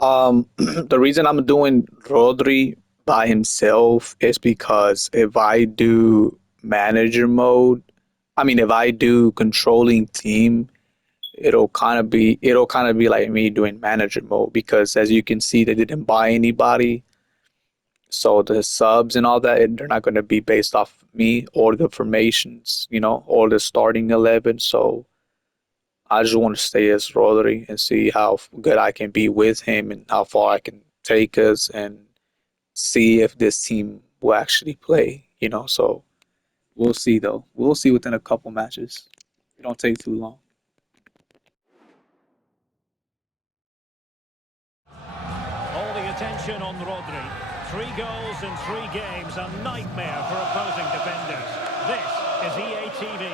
The reason I'm doing Rodri by himself is because if I do manager mode, I mean, if I do controlling team, it'll kind of be like me doing manager mode because as you can see, they didn't buy anybody. So the subs and all that, they're not going to be based off me or the formations, or the starting 11. So I just want to stay as Rodri and see how good I can be with him and how far I can take us and see if this team will actually play. So we'll see though. We'll see within a couple matches. It don't take too long. All the attention on Rodri. 3 goals in 3 games, a nightmare for opposing defenders. This is EA TV.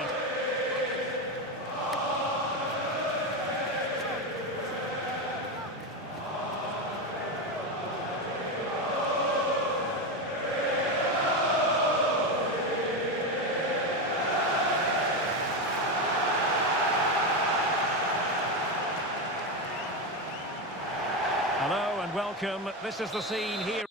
Hello and welcome. This is the scene here.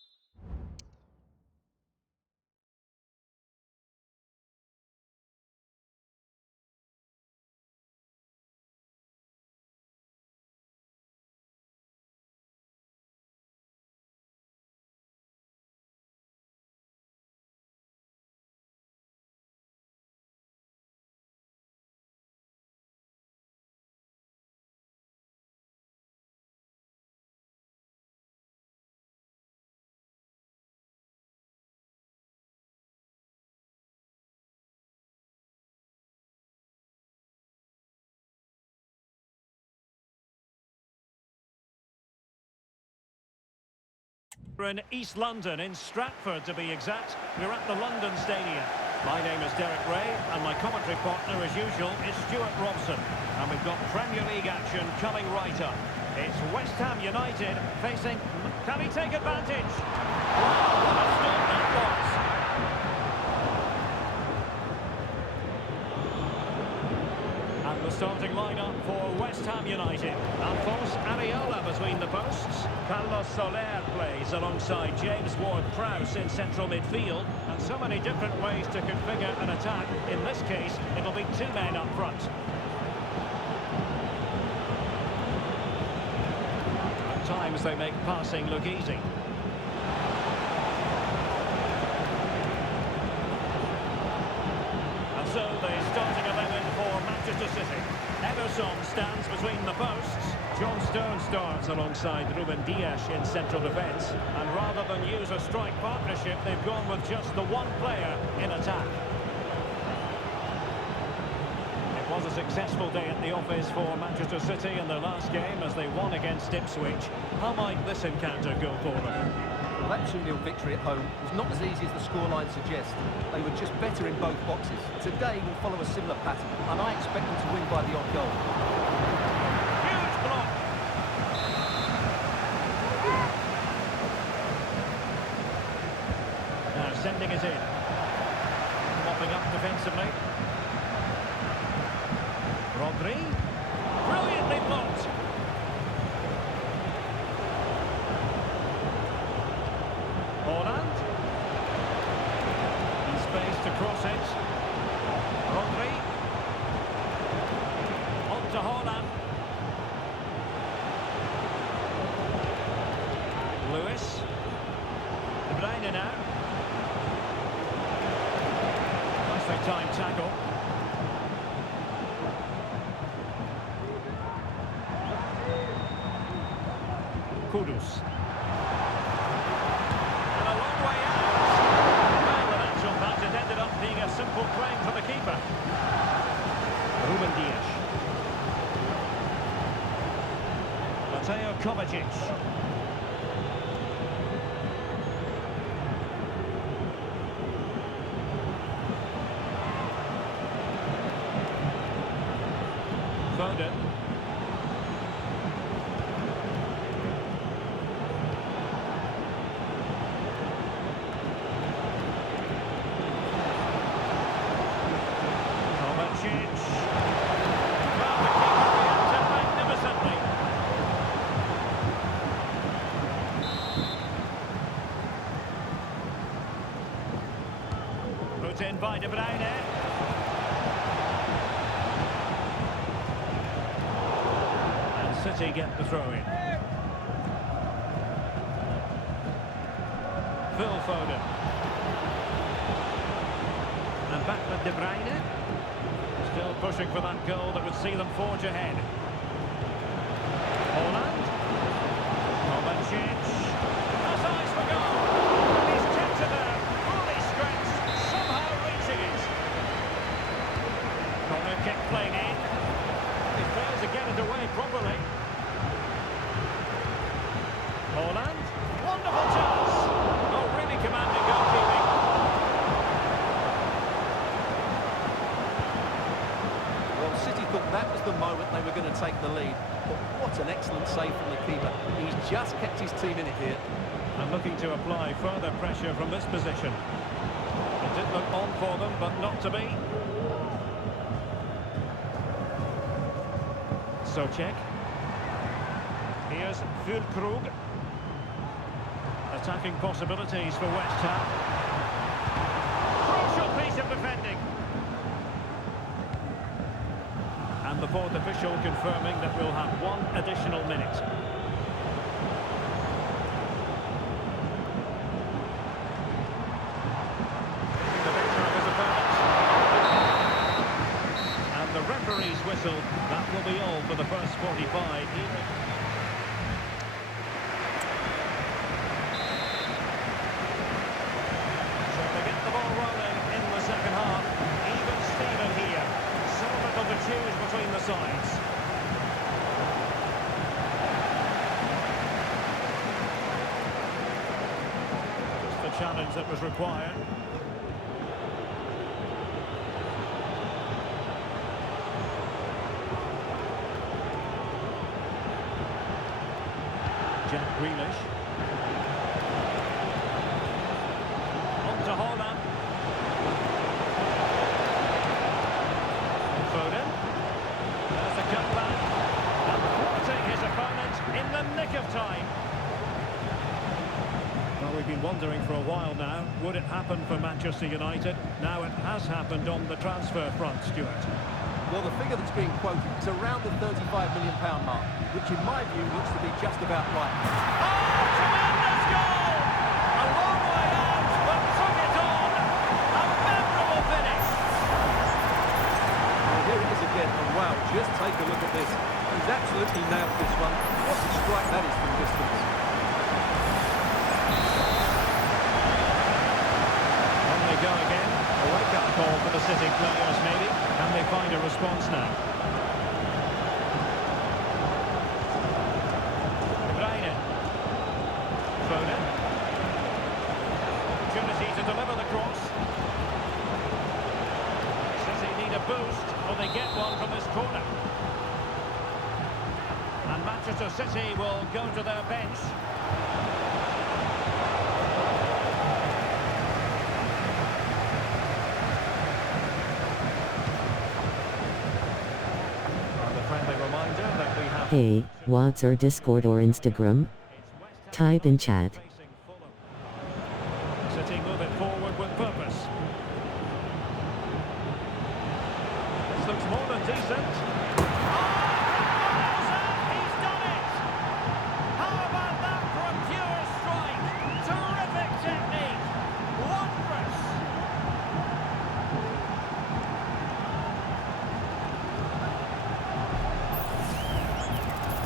We're in East London, in Stratford to be exact. We're at the London Stadium. My name is Derek Ray, and my commentary partner, as usual, is Stuart Robson. And we've got Premier League action coming right up. It's West Ham United facing... Can he take advantage? Wow, what a start that was! And the starting lineup for West Ham United. Alphonse Areola between the posts. Carlos Soler plays alongside James Ward-Prowse in central midfield. And so many different ways to configure an attack. In this case, it'll be 2 men up front. At times they make passing look easy. And so the starting 11 for Manchester City. Ederson stands between the posts. John Stone starts alongside Ruben Dias in central defence. And rather than use a strike partnership, they've gone with just the one player in attack. It was a successful day at the office for Manchester City in their last game as they won against Ipswich. How might this encounter go for them? Well, that 2-0 victory at home was not as easy as the scoreline suggests. They were just better in both boxes. Today will follow a similar pattern, and I expect them to win by the odd goal. Huge block. Now sending it in. Mopping up defensively. Rodri. Brilliantly blocked. Holland. In space to cross it. Rodri. On to Holland. Lewis. De Bruyne now. Nicely timed tackle. Kudus. And a long way out. Well, in actual fact, it ended up being a simple claim for the keeper. Ruben Dias. Mateo Kovacic. Foden. Kovacic. Well, the keeper reacted magnificently. Put in by De Bruyne. And City get the throw in. Phil Foden. And back with De Bruyne. Still pushing for that goal that would see them forge ahead. Holland. Kovacic. Has eyes for goal. And he's kept it there. Fully stretched. Somehow reaching it. Corner kick played in. He failed to get it away properly. Holland. Wonderful chance. Oh, really commanding goalkeeping. Well, City thought that was the moment they were going to take the lead. But what an excellent save from the keeper. He's just kept his team in it here. And looking to apply further pressure from this position. It did look on for them, but not to be. Souček. Here's Füllkrug. Attacking possibilities for West Ham. Crucial piece of defending. And the fourth official confirming that we'll have one additional minute. The better of his opponent. And the referee's whistle. That will be all for the first 45. Between the sides. Just the challenge that was required. Jack Grealish. On to Holland. Foden. There's a cutback, and thwarting his opponent in the nick of time. Well, we've been wondering for a while now, would it happen for Manchester United? Now it has happened on the transfer front, Stuart. Well, the figure that's being quoted is around the £35 million mark, which in my view looks to be just about right. Oh, tremendous goal! A long way out, but took it on. A memorable finish. Here it is again, and wow, just take a look at this. He's absolutely nailed this one. What a strike that is from distance. On they go again. A wake-up call for the City players, maybe. Can they find a response now? De Bruyne. Foden. Opportunity to deliver the cross. City need a boost. Will they get one from this corner? And Manchester City will go to their bench. And a friendly reminder that we have... Hey, what's our Discord or Instagram? Type in chat. City moving forward with purpose. This looks more than decent. He's done it! How about that for a pure strike? Terrific technique! Wondrous!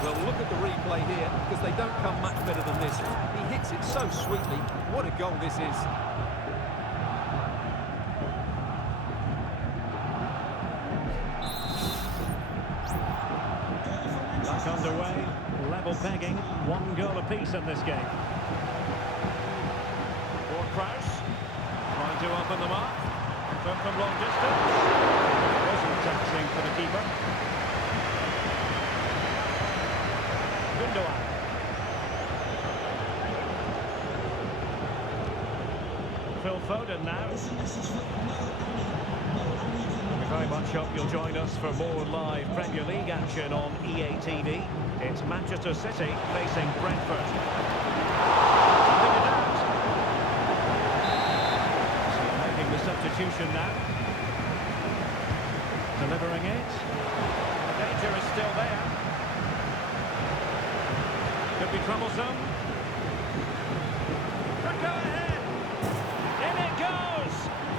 Well, look at the replay here, because they don't come much better than this. He hits it so sweetly. What a goal this is. Back underway, level pegging, 1 goal apiece in this game. Ward-Prowse, trying to open them up, from long distance. Wasn't touching for the keeper. Gundogan. Phil Foden now. We very much hope you'll join us for more live Premier League action on EA TV. It's Manchester City facing Brentford. Keeping it out. So making the substitution now. Delivering it. The danger is still there. Could be troublesome. Could go ahead. In it goes.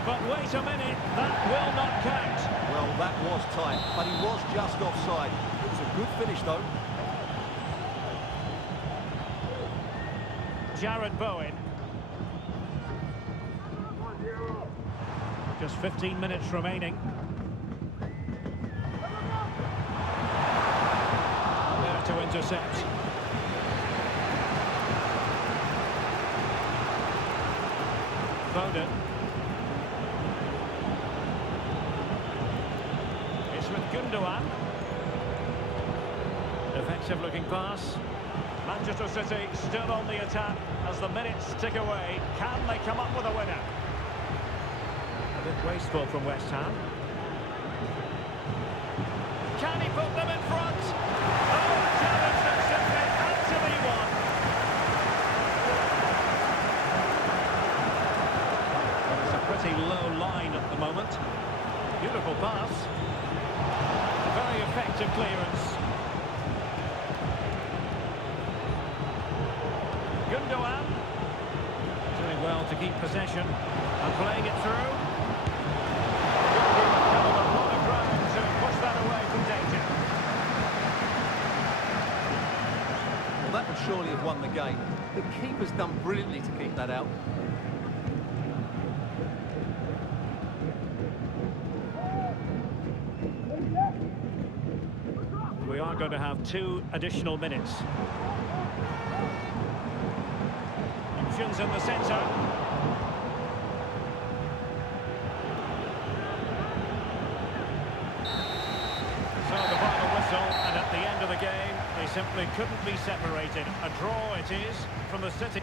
But wait a minute, that will not count. Well, that was tight, but he was just offside. It was a good finish, though. Jared Bowen. Just 15 minutes remaining. There to intercept. Foden. It's with Gundogan. Effective looking pass. Manchester City still on the attack as the minutes tick away. Can they come up with a winner? A bit wasteful from West Ham. Can he put them in front? Oh, a challenge that simply had to be won. Well, it's a pretty low line at the moment. Beautiful pass. A very effective clearance. Gundogan doing well to keep possession and playing it through. Covered a lot of ground to push that away from danger. Well, that would surely have won the game. The keeper's done brilliantly to keep that out. We are going to have 2 additional minutes. Options in the centre. So the final whistle, and at the end of the game, they simply couldn't be separated. A draw it is from the City.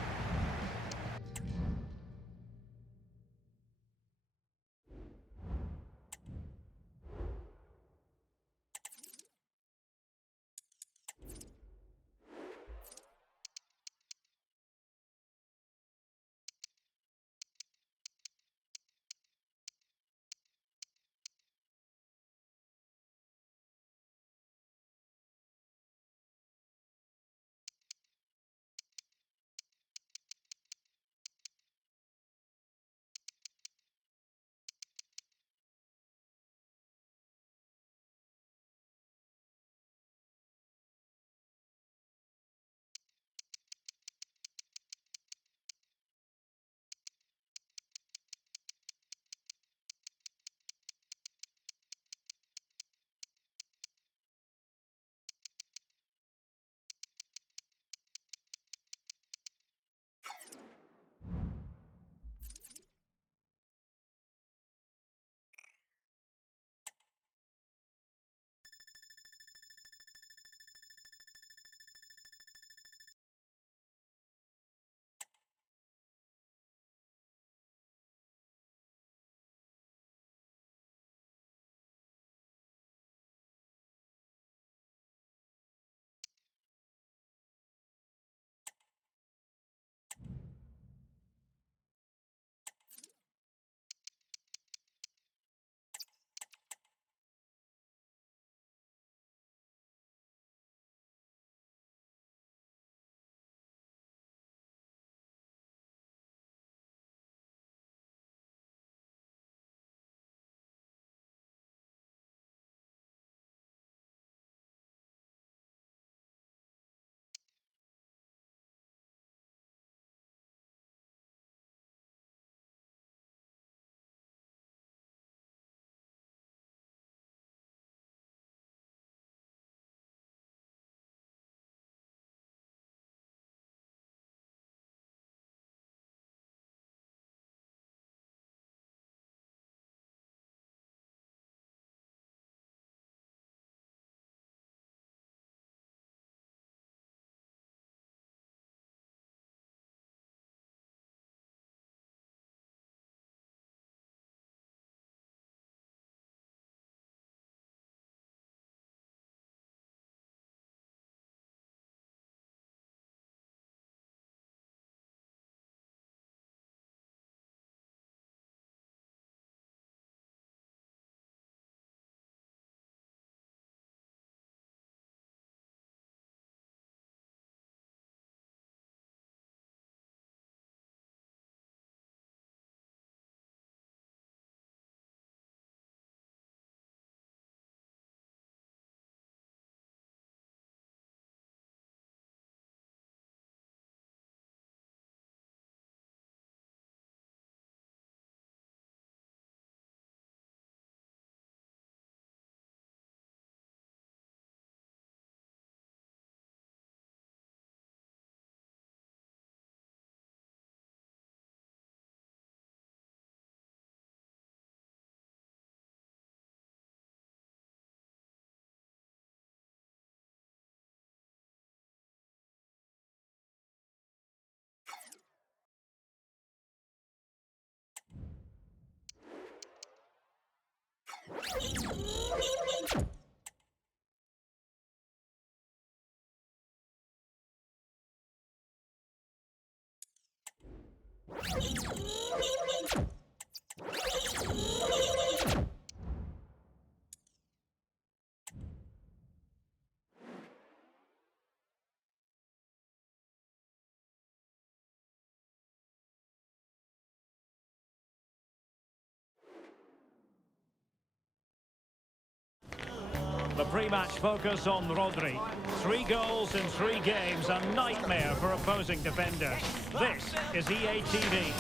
The pre-match focus on Rodri. 3 goals in 3 games, a nightmare for opposing defenders. This is EA TV.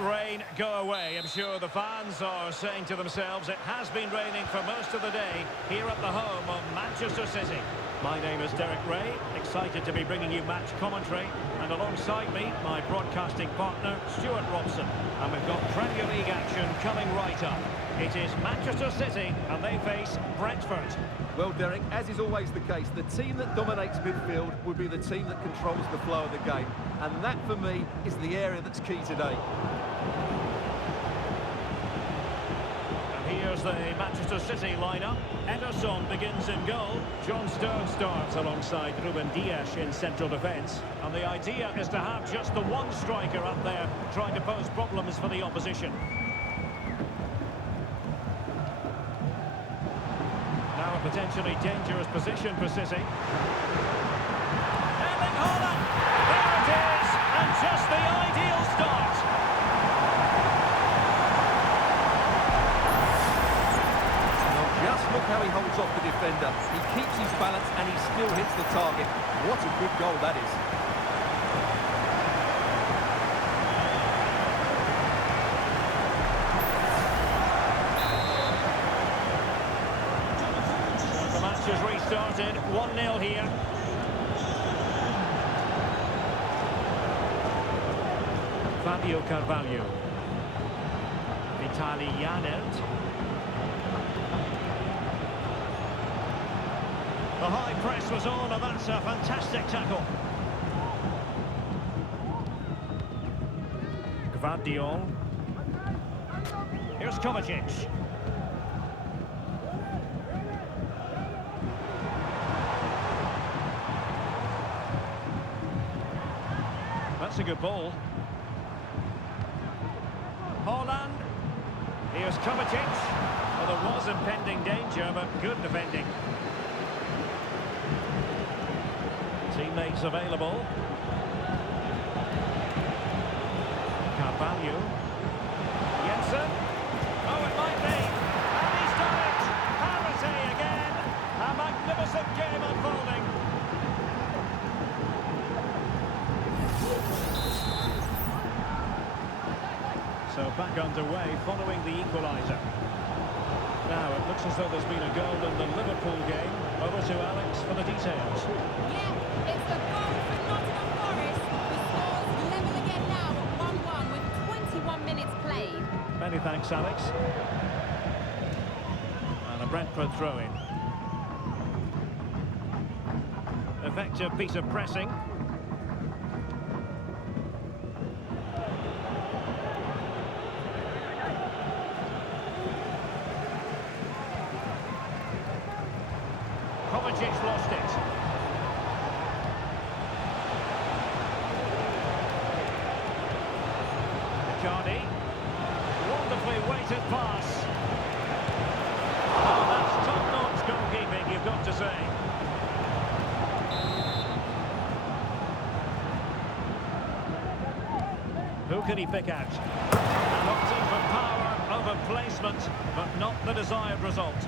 Rain, go away. I'm sure the fans are saying to themselves it has been raining for most of the day here at the home of Manchester City. My name is Derek Ray, excited to be bringing you match commentary, and alongside me, my broadcasting partner, Stuart Robson. And we've got Premier League action coming right up. It is Manchester City, and they face Brentford. Well, Derek, as is always the case, the team that dominates midfield will be the team that controls the flow of the game. And that, for me, is the area that's key today. Here's the Manchester City lineup. Ederson begins in goal. John Stones starts alongside Ruben Dias in central defence. And the idea is to have just the one striker up there trying to pose problems for the opposition. Now a potentially dangerous position for City. Erling Haaland! There it is! And just the ideal start. Just look how he holds off the defender. He keeps his balance and he still hits the target. What a good goal that is. The match has restarted. 1-0 here. Fabio Carvalho. Vitali Janelt. The high press was on, and that's a fantastic tackle. Gvardiol. Here's Kovacic. That's a good ball. Haaland. Here's Kovacic. Well, there was impending danger, but good defending. Teammates available. Carvalho. Jensen. Oh, it might be. And he's done it. Parity again. A magnificent game unfolding. So back underway following the equaliser. Now it looks as though there's been a goal in the Liverpool game. Over to Alex for the details. Yeah, it's the goal for Nottingham Forest. The score's level again now at 1-1 with 21 minutes played. Many thanks, Alex. And a Brentford throw-in. Effective piece of pressing. Kovacic lost it. Carney. Wonderfully weighted pass. Oh, that's top-notch goalkeeping, you've got to say. Who can he pick out? And opting for power over placement, but not the desired result.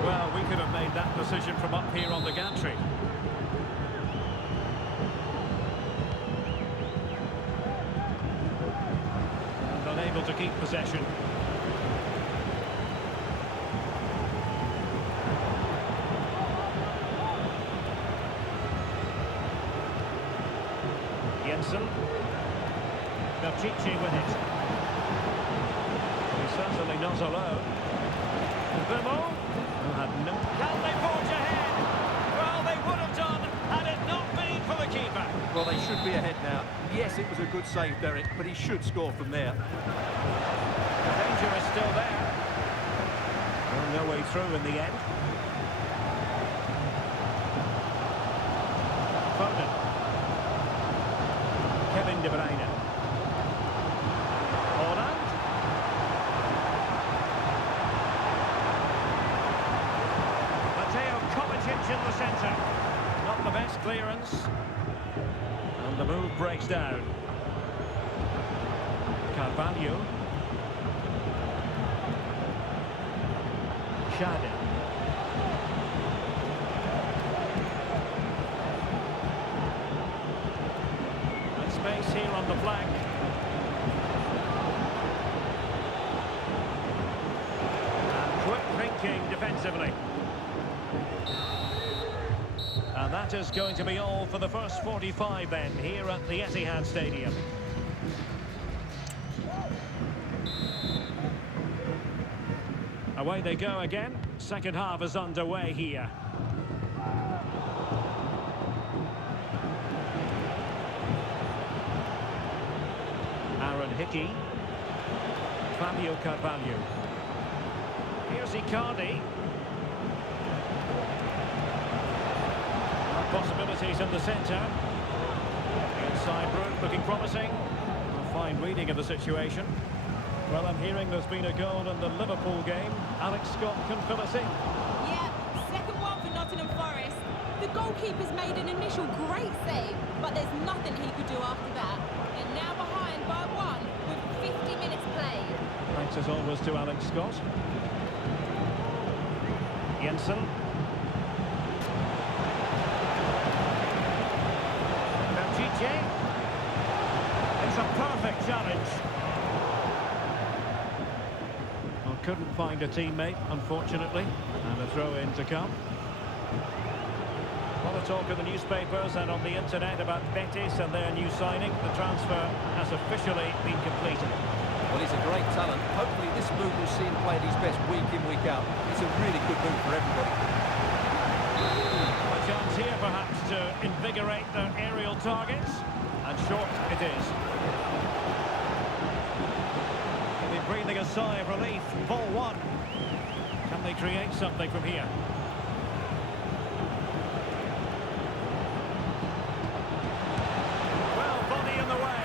Well, we could have made that decision from up here on the gantry. And unable to keep possession. Jensen. Belchichi with it. He's certainly not alone. Vermo, who had no... Can they forge ahead? Well, they would have done had it not been for the keeper. Well, they should be ahead now. Yes, it was a good save, Derek, but he should score from there. The danger is still there. Well, no way through in the end. Foden. Kevin De Bruyne. Holland. Mateo Kovacic in the centre. Not the best clearance. And the move breaks down. Carvalho. Shade. And space here on the flank. And quick thinking defensively. And that is going to be all for the first 45 then, here at the Etihad Stadium. Away they go again. Second half is underway here. Aaron Hickey. Fabio Carvalho. Here's Icardi. Possibilities in the centre. Inside route looking promising. A fine reading of the situation. Well, I'm hearing there's been a goal in the Liverpool game. Alex Scott can fill us in. Yeah, second one for Nottingham Forest. The goalkeeper's made an initial great save, but there's nothing he could do after that. They're now behind by one with 50 minutes played. Thanks as always to Alex Scott. Jensen. Berchiche. It's a perfect challenge. Couldn't find a teammate, unfortunately, and a throw-in to come. A lot of talk in the newspapers and on the internet about Betis and their new signing. The transfer has officially been completed. Well, he's a great talent. Hopefully this move will see him play at his best week in, week out. It's a really good move for everybody. A chance here, perhaps, to invigorate their aerial targets, and short it is. Breathing a sigh of relief. Ball one. Can they create something from here? Well, body in the way.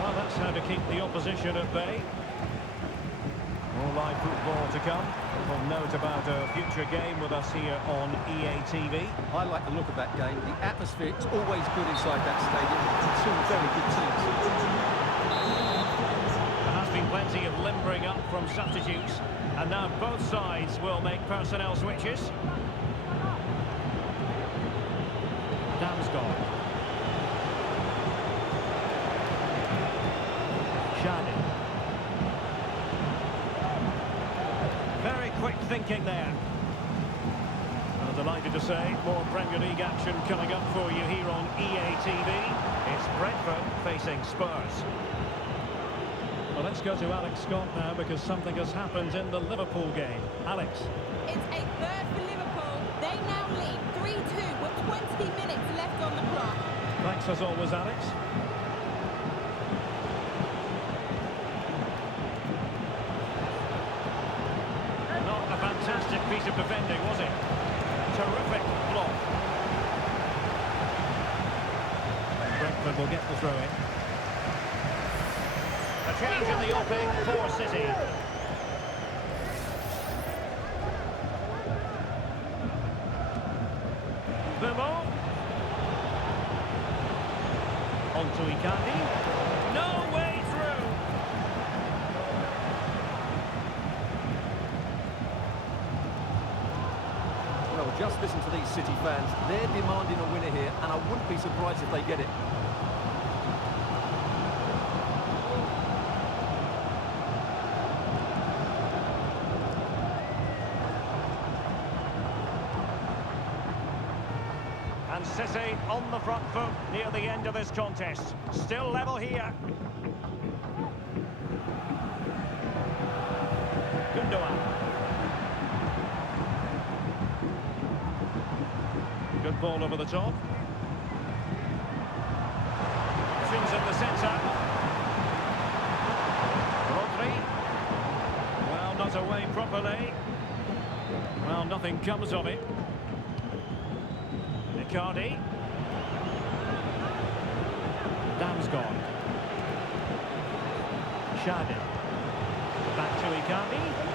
Well, that's how to keep the opposition at bay. More live football to come. We'll note about a future game with us here on EA TV. I like the look of that game. The atmosphere is always good inside that stadium. Two very good teams. There has been plenty of limbering up from substitutes, and now both sides will make personnel switches. Damsgaard. Shade. Very quick thinking there. I'm delighted to say more Premier League action coming up for you here on EA TV. It's Brentford facing Spurs. Well, let's go to Alex Scott now because something has happened in the Liverpool game. Alex. It's a third for Liverpool. They now lead 3-2 with 20 minutes left on the clock. Thanks as always, Alex. Not a fantastic piece of defending, was it? Terrific block. Brentford will get the throw in. A change in the offing for City. Vermo. On to Icardi. No way through. Well, just listen to these City fans. They're demanding a winner here, and I wouldn't be surprised if they get it. And City on the front foot near the end of this contest. Still level here. Gundogan. Good ball over the top. Options in the centre. Rodri. Well, not away properly. Well, nothing comes of it. Icardi. Damsgaard. Shadi. Back to Icardi.